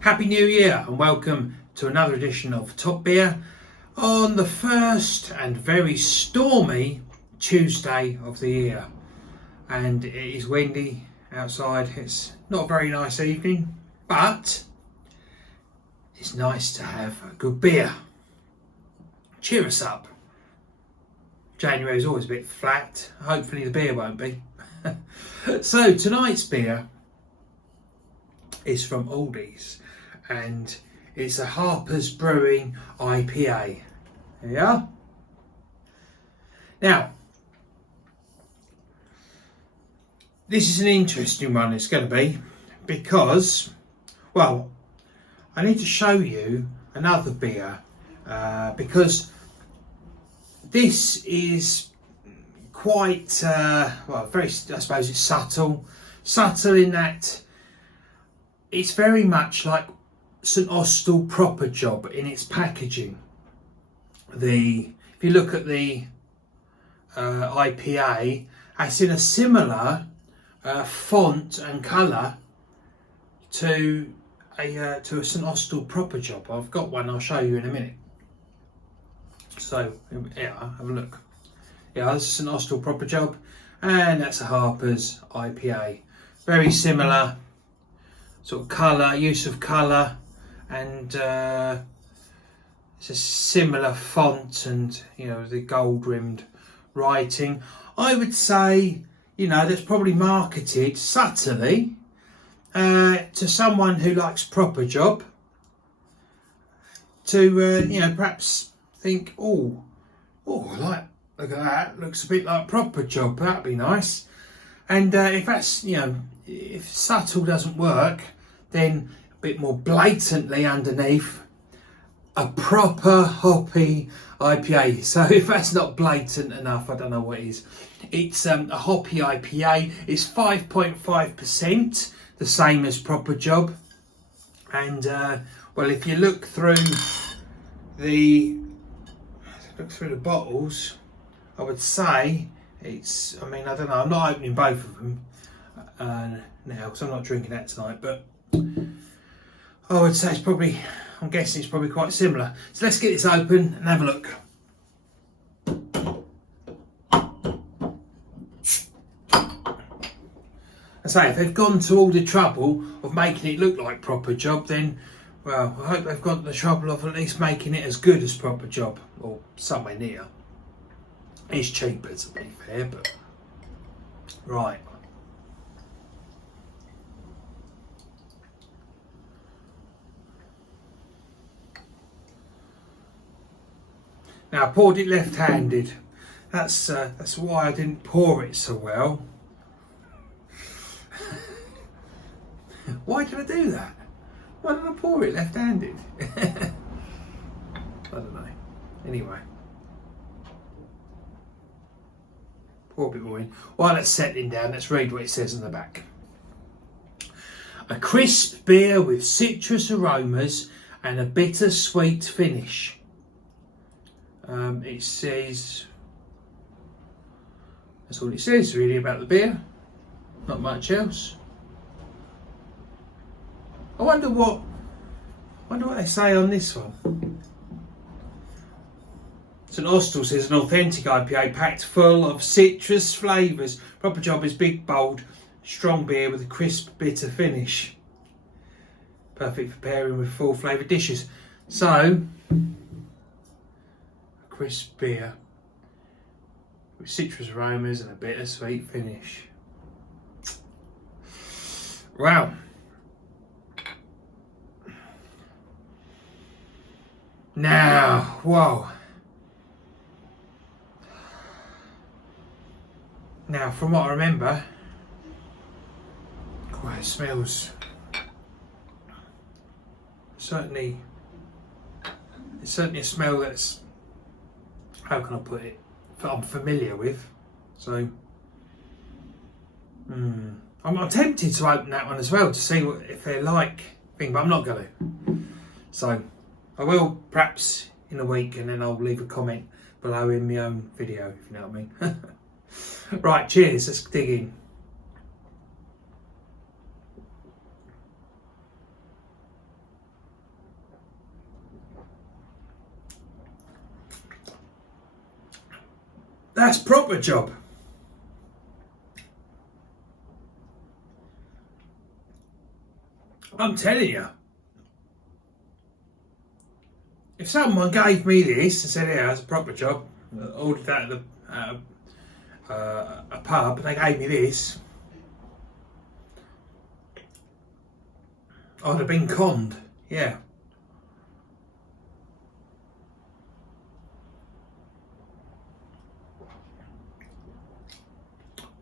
Happy New Year and welcome to another edition of Top Beer on the first and very stormy Tuesday of the year. And it is windy outside. It's not a very nice evening, but it's nice to have a good beer. Cheer us up. January is always a bit flat. Hopefully the beer won't be. So tonight's beer is from Aldis and it's a Harpers IPA. There you are. Now, this is an interesting one, it's going to be, because, well, I need to show you another beer because this is quite, very, I suppose it's subtle in that it's very much like St Austell proper job in its packaging. If you look at the IPA, it's in a similar font and colour to a St Austell proper job. I've got one. I'll show you in a minute. So yeah, have a look. Yeah, that's a St Austell proper job, and that's a Harpers IPA. Very similar sort of colour, use of colour, and it's a similar font and, you know, the gold rimmed writing. I would say, you know, that's probably marketed subtly to someone who likes proper job to, you know, perhaps think, oh, I like, look at that, looks a bit like proper job, that'd be nice. And if that's, you know, if subtle doesn't work, then a bit more blatantly underneath, a proper hoppy IPA. So if that's not blatant enough, I don't know what is. It's a hoppy IPA. It's 5.5%, the same as proper job. And well, if you look through the bottles, I would say it's, I mean, I don't know, I'm not opening both of them now because I'm not drinking that tonight, but I would say it's probably, I'm guessing it's probably quite similar. So let's get this open and have a look. I say, if they've gone to all the trouble of making it look like proper job, then, well, I hope they've gone to the trouble of at least making it as good as proper job, or somewhere near. It's cheaper, to be fair, but right. Now, I poured it left-handed. That's why I didn't pour it so well. Why did I do that? Why did I pour it left-handed? I don't know. Anyway. Pour a bit more in. While it's settling down, let's read what it says on the back. A crisp beer with citrus aromas and a bitter-sweet finish. It says, that's all it says really about the beer, not much else. I wonder what they say on this one. St Austell says an authentic IPA packed full of citrus flavours. Proper job is big, bold, strong beer with a crisp, bitter finish. Perfect for pairing with full flavoured dishes. So, crisp beer with citrus aromas and a bittersweet finish. Wow. Now, whoa. Now, from what I remember, it smells certainly. It's certainly a smell that's, how can I put it, that I'm familiar with. So, I'm tempted to open that one as well to see if they're like thing, but I'm not going to. So, I will perhaps in a week, and then I'll leave a comment below in my own video, if you know what I mean. Right, cheers, let's dig in. That's proper job. I'm telling you, if someone gave me this and said, "Yeah, that's a proper job," ordered that at a pub, and they gave me this, I'd have been conned. Yeah.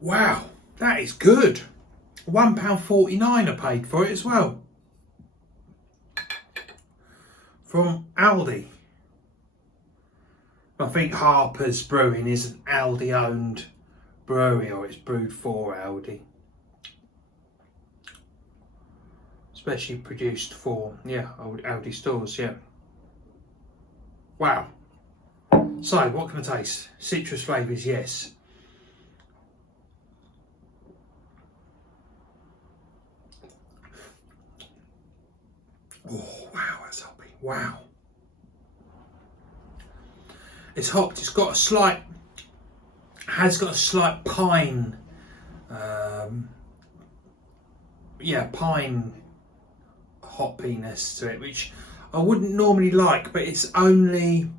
Wow, that is good. £1.49 I paid for it as well. From Aldi. I think Harpers Brewing is an Aldi owned brewery, or it's brewed for Aldi. Especially produced for, yeah, Aldi stores, yeah. Wow. So, what can I taste? Citrus flavours, yes. Oh, wow, that's hoppy. Wow. It's hopped. It's got a slight, has got a slight pine, pine hoppiness to it, which I wouldn't normally like, but it's only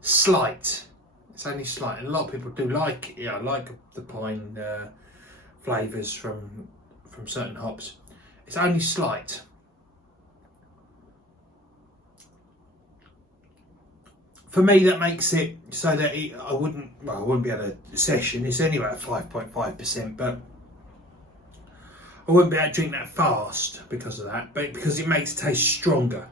slight. It's only slight, and a lot of people do like, like the pine flavours from certain hops. It's only slight. For me, that makes it so that I wouldn't be able to session. It's anyway at 5.5%, but I wouldn't be able to drink that fast because of that, but because it makes it taste stronger.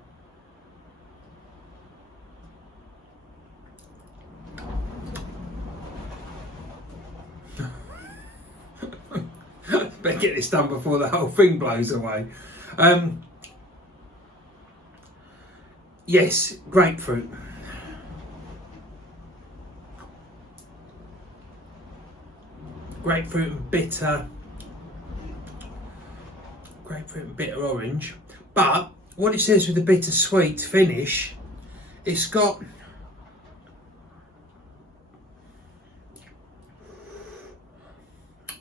Better get this done before the whole thing blows away. Yes, grapefruit. Grapefruit and bitter orange, but what it says with the bittersweet finish, it's got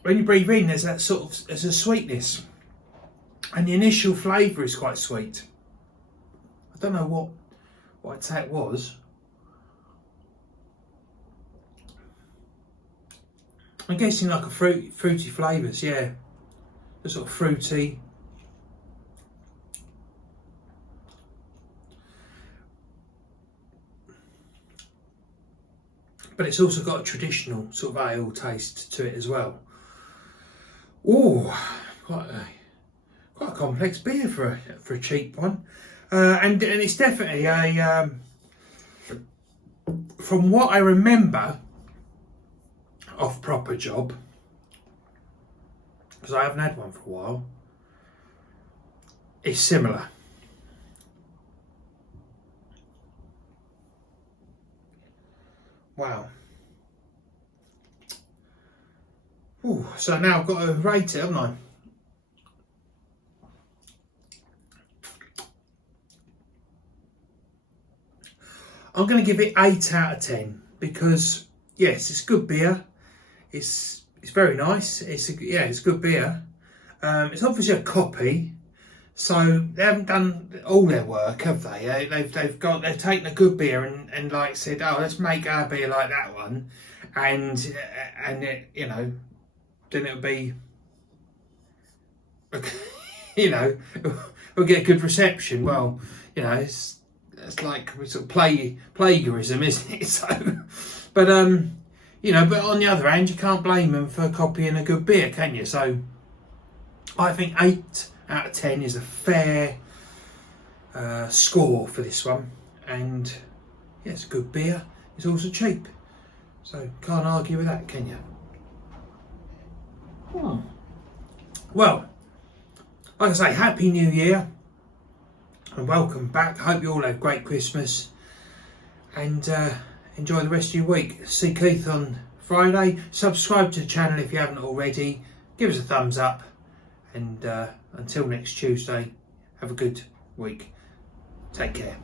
when you breathe in, there's that there's a sweetness, and the initial flavour is quite sweet. I don't know what I'd say it was. I'm guessing like a fruity flavours, yeah. The sort of fruity. But it's also got a traditional sort of ale taste to it as well. Oh, quite a complex beer for a cheap one, and it's definitely a from what I remember of Proper Job, because I haven't had one for a while, it's similar. Wow. Ooh, so now I've got to rate it, haven't I? I'm going to give it 8 out of 10 because yes, it's good beer. It's very nice. It's good beer. It's obviously a copy, so they haven't done all their work, have they? They've taken a good beer and like said, oh, let's make our beer like that one, and it, then it'll be, we'll get a good reception. Well, it's like sort of plagiarism, isn't it? So, but but on the other hand, you can't blame them for copying a good beer, can you? So I think 8 out of 10 is a fair score for this one, and yeah, it's a good beer. It's also cheap, so can't argue with that, can you? Well, like I say, Happy New Year and welcome back. Hope you all have a great Christmas and enjoy the rest of your week. See Keith on Friday. Subscribe to the channel if you haven't already. Give us a thumbs up, and until next Tuesday, have a good week. Take care.